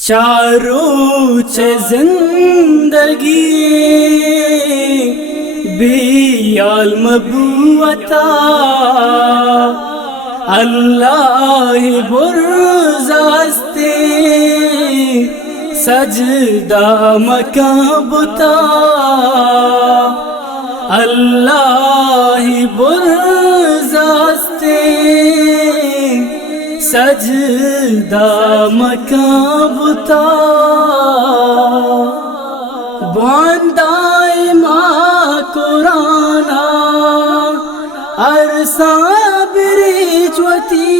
چاروں زندگی بیال مبوتا اللہ برزاستے سجدہ مکان بتا اللہ برزاستے سجدہ مکان بتا باندائے ماں قرآنہ عرصاں برجوتی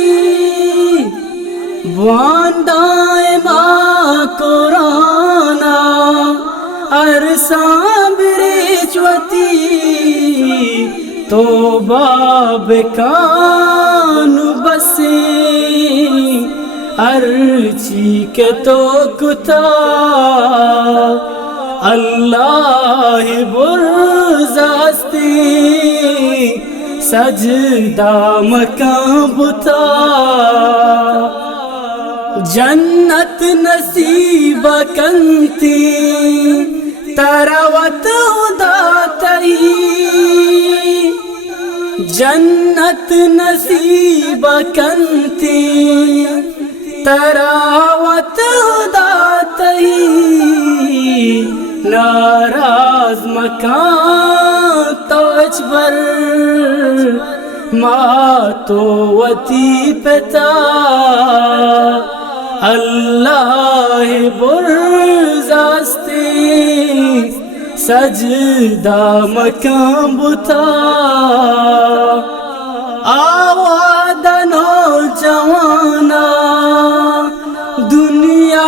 باندائے ماں قرآنہ عرصاں برجوتی توبہ بکان بسے ارچی کے تو کتا اللہ برزاستے سجدہ مکان بتا جنت نصیب کنتی تراوت داتئی جنت نصیب کنتی تراوت داتئی ناراض مکان توچ بر ماتو وتی پتا اللہ برزاستے سجدہ مکان بتا آواد نوجوانا دنیا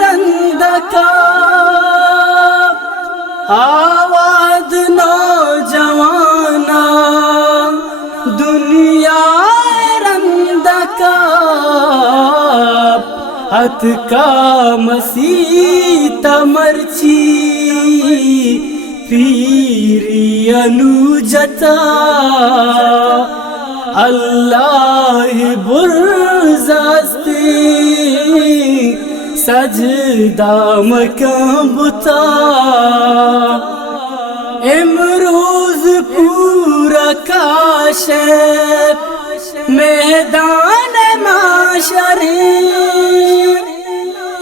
رندکا آواد نوجوانا دنیا رندکا ات کا مسیح مرچی پیری انوجتا اللہ برزاستے سجدہ مکان بتا امروز پورا کاشف میدان معاشرے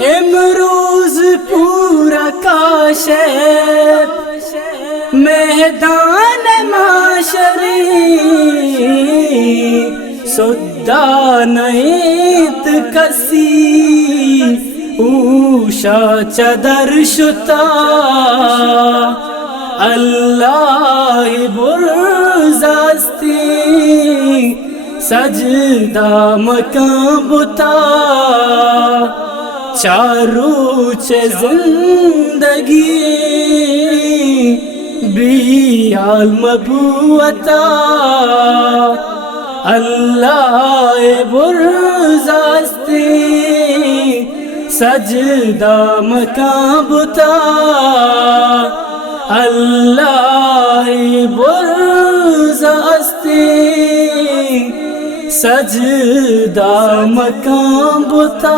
امروز پورا کاشف میدان معاشرے سدا نیت کسی اوشا چدر شتا اللہ برزاستے سجدہ مکان بتا چاروں زندگی بیال مبوتا اللہ برزاستے سجدہ مکان بتا اللہ برزاستے سجدہ مکان بتا